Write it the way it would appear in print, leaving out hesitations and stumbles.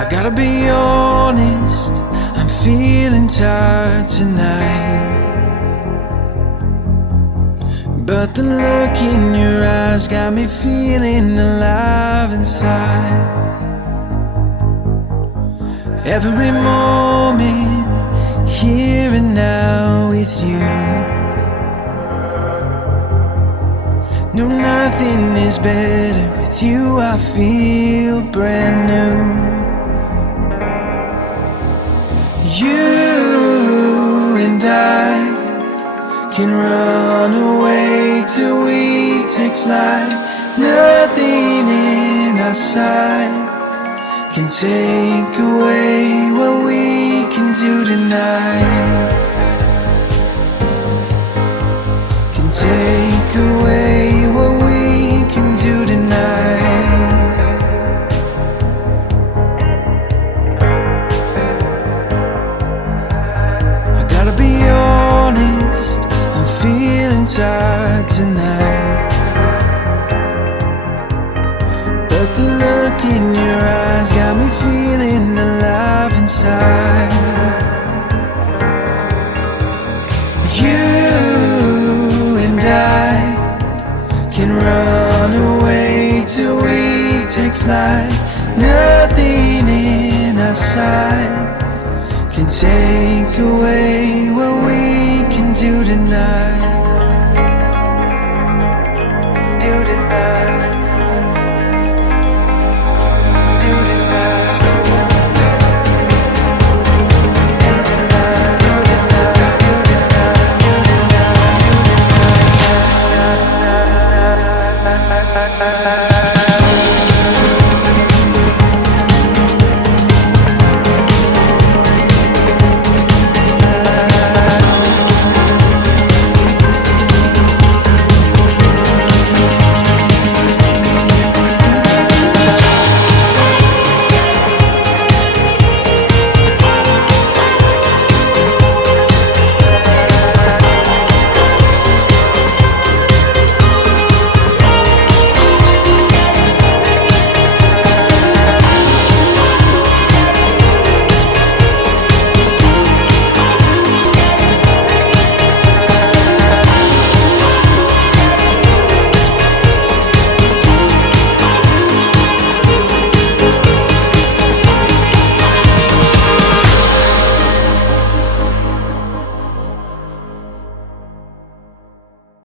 I gotta be honest, I'm feeling tired tonight. But the look in your eyes got me feeling alive inside. Every moment, here and now with you. No, nothing is better. With you I feel brand new. You and I can run away till we take flight. Nothing in our sight can take away what we can do tonight. Can take away what we can do tonight. I gotta be honest, I'm feeling tired tonight. But the look in your eyes got me feeling alive inside. You and I can run away till we take flight. Nothing in our sight can take away what we can do tonight. Do tonight.